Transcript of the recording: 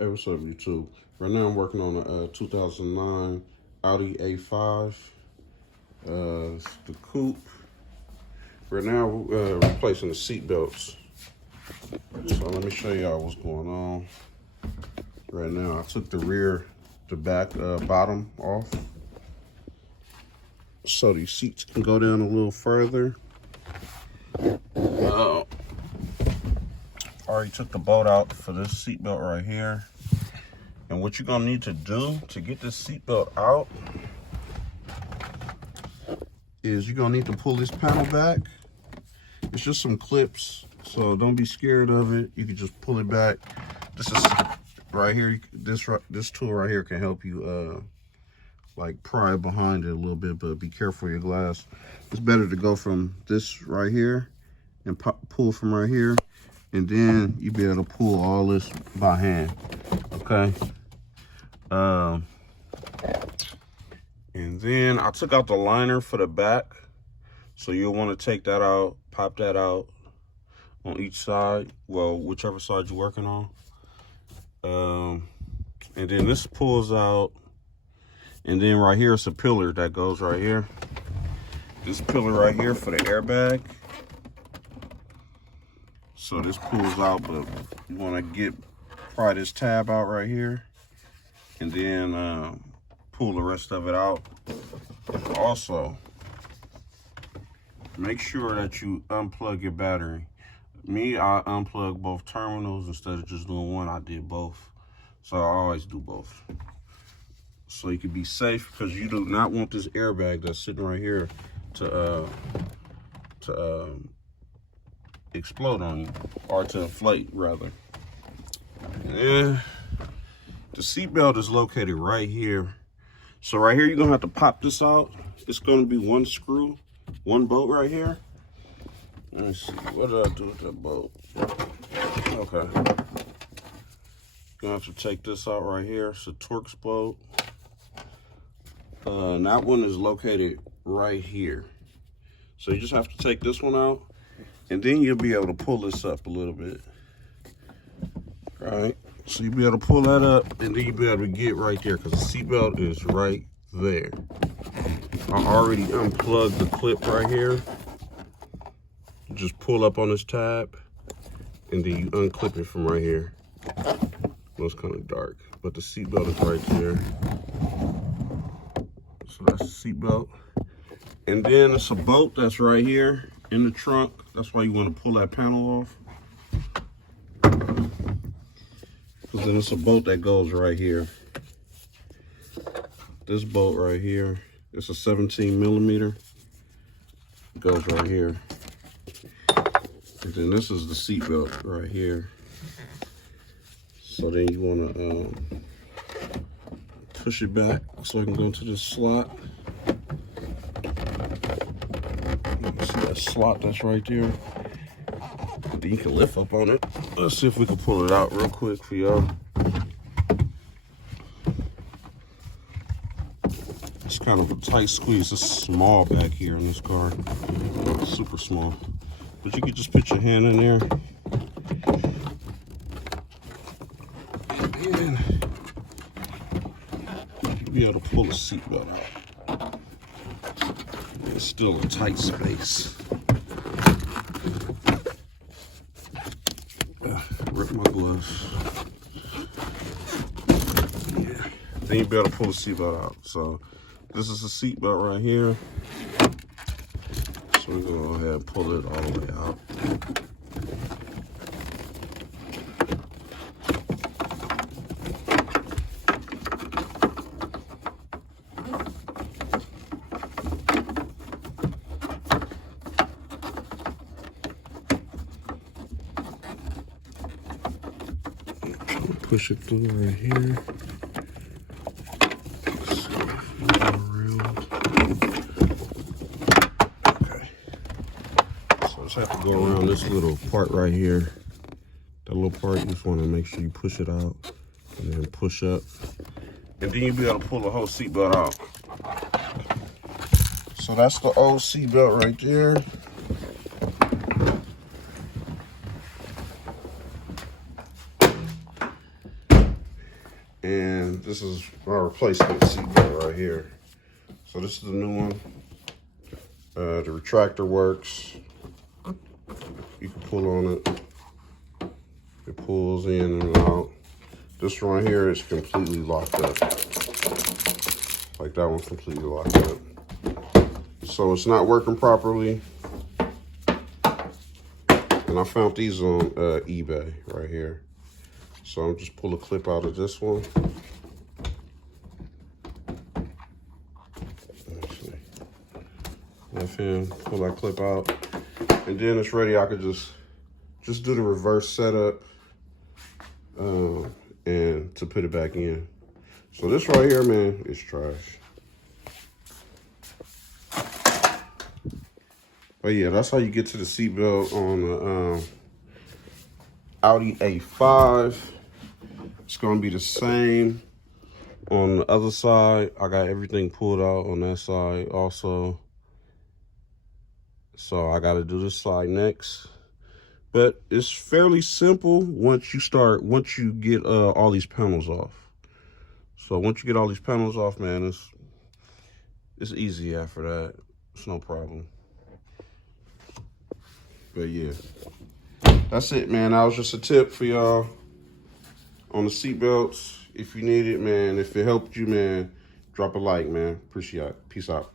Hey, what's up, YouTube? Right now I'm working on a 2009 Audi A5. It's the coupe. Right now we're replacing the seat belts. So let me show y'all what's going on. Right now I took the back bottom off, so these seats can go down a little further. Already took the bolt out for this seat belt right here. And what you're gonna need to do to get this seat belt out is you're gonna need to pull this panel back. It's just some clips, so don't be scared of it. You can just pull it back. This is right here. This tool right here can help you like pry behind it a little bit, but be careful of your glass. It's better to go from this right here and pull from right here, and then you'll be able to pull all this by hand. Okay. And then I took out the liner for the back, so you'll want to take that out, pop that out on each side, well, whichever side you're working on. And then this pulls out, and then right here is a pillar that goes right here. This pillar right here for the airbag. So this pulls out, but you want to pry this tab out right here, and then pull the rest of it out. Also, make sure that you unplug your battery. Me, I unplug both terminals instead of just doing one. I did both, so I always do both, so you can be safe, because you do not want this airbag that's sitting right here to explode on you, or to inflate rather. Yeah. The seat belt is located right here. So right here, you're gonna have to pop this out. It's gonna be one screw, one bolt right here. Let me see, what did I do with that bolt? Okay. Gonna have to take this out right here. It's a Torx bolt. And that one is located right here. So you just have to take this one out, and then you'll be able to pull this up a little bit. All right. So you'll be able to pull that up, and then you'll be able to get right there, because the seatbelt is right there. I already unplugged the clip right here. You just pull up on this tab, and then you unclip it from right here. Well, it's kind of dark, but the seatbelt is right there. So that's the seatbelt. And then it's a bolt that's right here in the trunk. That's why you want to pull that panel off. Because then it's a bolt that goes right here. This bolt right here, it's a 17mm. It goes right here. And then this is the seat belt right here. So then you want to push it back so it can go into this slot. You can see that slot that's right there. Then you can lift up on it. Let's see if we can pull it out real quick for y'all. It's kind of a tight squeeze. It's small back here in this car. Super small. But you can just put your hand in there. And you'll be able to pull the seatbelt out. It's still a tight space. Rip my gloves. Yeah. Then you'll be able to pull the seatbelt out. So this is the seatbelt right here. So we're gonna go ahead and pull it all the way out. Push it through right here. Okay. So just have to go around this little part right here. That little part, you just want to make sure you push it out and then push up. And then you'll be able to pull the whole seatbelt out. So that's the old seatbelt right there. And this is my replacement seatbelt right here. So this is the new one. The retractor works. You can pull on it. It pulls in and out. This one right here is completely locked up. Like that one's completely locked up. So it's not working properly. And I found these on eBay right here. So I'm just pull a clip out of this one. Left hand, pull that clip out. And then it's ready. I could just do the reverse setup and to put it back in. So this right here, man, is trash. But yeah, that's how you get to the seatbelt on the Audi A5. It's gonna be the same on the other side. I got everything pulled out on that side also. So I gotta do this side next. But it's fairly simple once you get all these panels off. So once you get all these panels off, man, it's easy after that. It's no problem. But yeah, that's it, man. That was just a tip for y'all on the seatbelts. If you need it, man, if it helped you, man, drop a like, man. Appreciate it. Peace out.